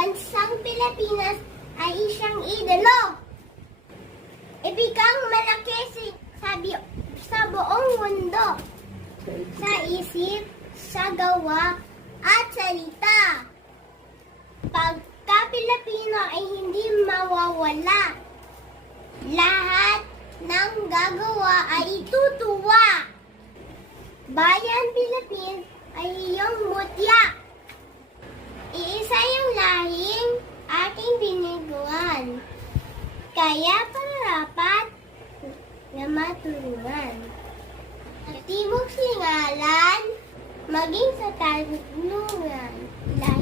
bansang Pilipinas ay isang idolo. Ibigang malaki si, sa, bi- sa buong mundo. Sa isip, sa gawa, at salita. Pagka Pilipino ay hindi mawawala. Lahat ng gagawa ay itutuwa. Bayan Philippines ay iyong mutya. Lahing ating biniguan. Kaya parapat na matulungan. Timog singalan, maging sa talungan. Lahing